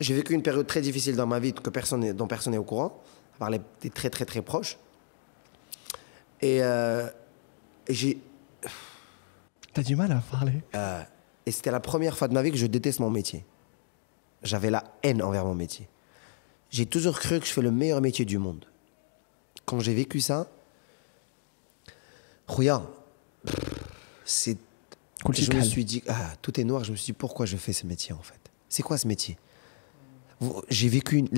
J'ai vécu une période très difficile dans ma vie dont personne n'est au courant, à part des très très très proches. Et j'ai... T'as du mal à parler. Et c'était la première fois de ma vie que je déteste mon métier. J'avais la haine envers mon métier. J'ai toujours cru que je fais le meilleur métier du monde. Quand j'ai vécu ça, Khouya, je me suis dit, tout est noir, je me suis dit, pourquoi je fais ce métier en fait? C'est quoi ce métier? J'ai vécu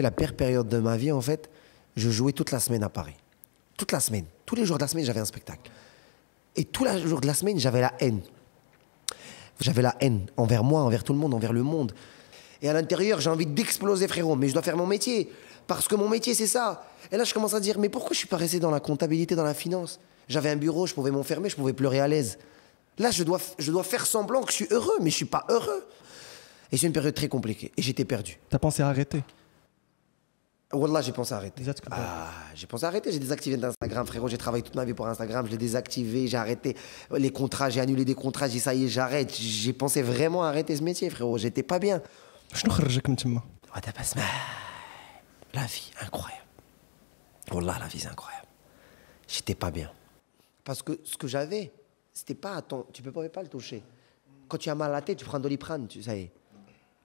la pire période de ma vie en fait. Je jouais toute la semaine à Paris. Toute la semaine. Tous les jours de la semaine, j'avais un spectacle. Et tous les jours de la semaine, j'avais la haine. J'avais la haine envers moi, envers tout le monde, envers le monde. Et à l'intérieur, j'ai envie d'exploser, frérot. Mais je dois faire mon métier. Parce que mon métier, c'est ça. Et là, je commence à dire, mais pourquoi je suis pas resté dans la comptabilité, dans la finance? J'avais un bureau, je pouvais m'enfermer, je pouvais pleurer à l'aise. Là, je dois faire semblant que je suis heureux, mais je suis pas heureux. Et c'est une période très compliquée. Et j'étais perdu. T'as pensé à arrêter? Wallah, j'ai pensé à arrêter. J'ai pensé à arrêter. J'ai désactivé d'Instagram, frérot. J'ai travaillé toute ma vie pour Instagram. Je l'ai désactivé. J'ai arrêté les contrats. J'ai annulé des contrats. J'ai dit, ça y est, j'arrête. J'ai pensé vraiment à arrêter ce métier, frérot. J'étais pas bien. La vie, incroyable. Wallah, la vie, c'est incroyable. J'étais pas bien. Parce que ce que j'avais, c'était pas tu peux pas le toucher. Quand tu as mal à la tête, tu prends un Doliprane, ça y est.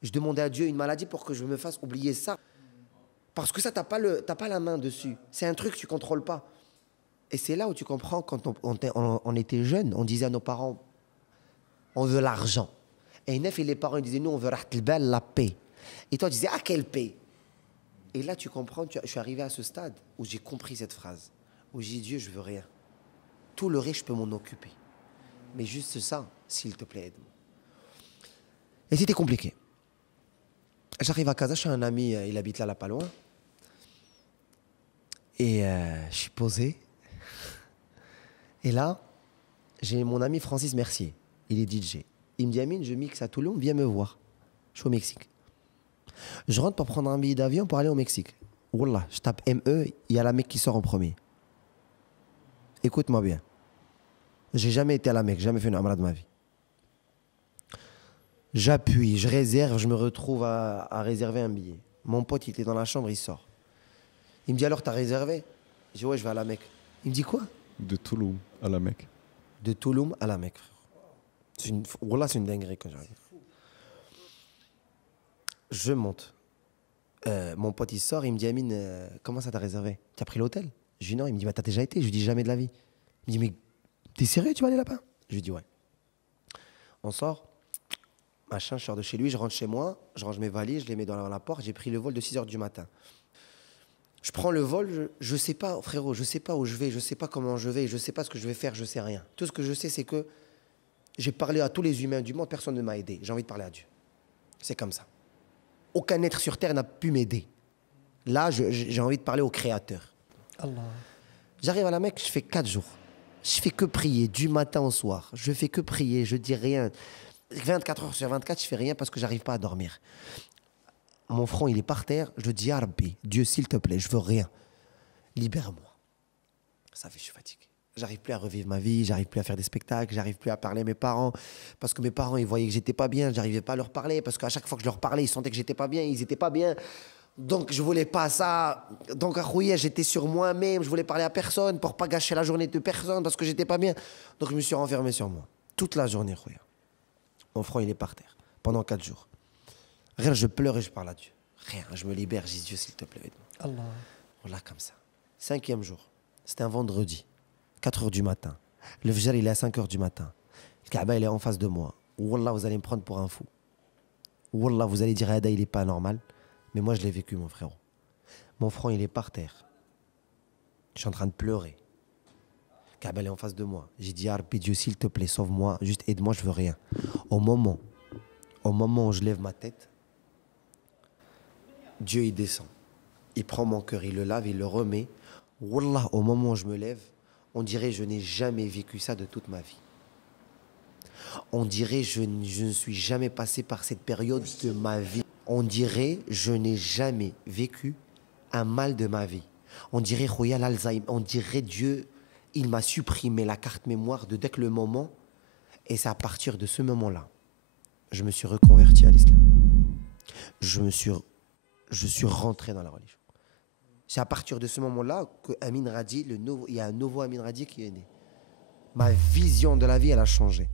Je demandais à Dieu une maladie pour que je me fasse oublier ça. Parce que ça, t'as pas la main dessus. C'est un truc que tu contrôles pas. Et c'est là où tu comprends, quand on était jeunes, on disait à nos parents, on veut l'argent. Et Nef et les parents ils disaient, nous, on veut la paix. Et toi, tu disais, quelle paix? Et là, tu comprends, je suis arrivé à ce stade où j'ai compris cette phrase. Où j'ai dit, Dieu, je veux rien. Tout le reste, je peux m'en occuper. Mais juste ça, s'il te plaît, aide-moi. Et c'était compliqué. J'arrive à Casa, je suis un ami, il habite là pas loin. Et je suis posé. Et là, j'ai mon ami Francis Mercier. Il est DJ. Il me dit, Amine, je mixe à Toulon, viens me voir. Je suis au Mexique. Je rentre pour prendre un billet d'avion pour aller au Mexique. Wallah, je tape ME, il y a la Mecque qui sort en premier. Écoute-moi bien. J'ai jamais été à la Mecque, jamais fait une Umrah de ma vie. J'appuie, je réserve, je me retrouve à réserver un billet. Mon pote, il était dans la chambre, il sort. Il me dit, alors, t'as réservé? Je dis, ouais, je vais à la Mecque. Il me dit, quoi? De Touloum à la Mecque. De Touloum à la Mecque, frère. Wallah, c'est une dinguerie que j'arrive. Je monte. Mon pote, il sort, il me dit, Amine, comment ça t'as réservé? Tu as pris l'hôtel? Je lui dis non. Il me dit, bah, t'as déjà été? Je lui dis, jamais de la vie. Il me dit, mais t'es sérieux, tu vas aller là-bas? Je lui dis, ouais. On sort, machin, je sors de chez lui, je rentre chez moi, je range mes valises, je les mets dans la porte. J'ai pris le vol de 6h du matin. Je prends le vol, je sais pas, frérot, je sais pas où je vais, je sais pas comment je vais, je sais pas ce que je vais faire, je sais rien. Tout ce que je sais, c'est que j'ai parlé à tous les humains du monde, personne ne m'a aidé. J'ai envie de parler à Dieu. C'est comme ça. Aucun être sur terre n'a pu m'aider. Là, j'ai envie de parler au Créateur. Allah. J'arrive à la Mecque, je fais 4 jours. Je fais que prier du matin au soir. Je fais que prier, je dis rien. 24 heures sur 24, je fais rien parce que j'arrive pas à dormir. Mon front, il est par terre. Je dis, Ya Rabbi, Dieu, s'il te plaît, je veux rien. Libère-moi. Ça fait, je suis fatigué. J'arrive plus à revivre ma vie, j'arrive plus à faire des spectacles, j'arrive plus à parler à mes parents. Parce que mes parents, ils voyaient que j'étais pas bien, j'arrivais pas à leur parler. Parce qu'à chaque fois que je leur parlais, ils sentaient que j'étais pas bien, ils étaient pas bien. Donc, je voulais pas ça. Donc, à Khouya, j'étais sur moi-même, je voulais parler à personne pour pas gâcher la journée de personne parce que j'étais pas bien. Donc, je me suis renfermé sur moi. Toute la journée, Khouya. Mon front, il est par terre. Pendant 4 jours. Rien, je pleure et je parle à Dieu. Rien, je me libère, je dis Dieu, s'il te plaît, aide-moi. Allah. Voilà, comme ça. 5e jour. C'était un vendredi. 4h du matin. Le Fajr, il est à 5h du matin. Le Kaaba, il est en face de moi. Wallah, vous allez me prendre pour un fou. Wallah, vous allez dire, Ada, il est pas normal. Mais moi, je l'ai vécu, mon frérot. Mon front, il est par terre. Je suis en train de pleurer. Le Kaaba, il est en face de moi. J'ai dit, Rabbi, Dieu, s'il te plaît, sauve-moi. Juste aide-moi, je veux rien. Au moment où je lève ma tête, Dieu, il descend. Il prend mon cœur, il le lave, il le remet. Wallah, au moment où je me lève, on dirait je n'ai jamais vécu ça de toute ma vie. On dirait je ne suis jamais passé par cette période de ma vie. On dirait je n'ai jamais vécu un mal de ma vie. On dirait Khouya l'Alzheimer. On dirait Dieu, il m'a supprimé la carte mémoire de dès que le moment. Et c'est à partir de ce moment-là, je me suis reconverti à l'islam. je suis rentré dans la religion. C'est à partir de ce moment-là que Amin Radi, il y a un nouveau Amin Radi qui est né. Ma vision de la vie, elle a changé.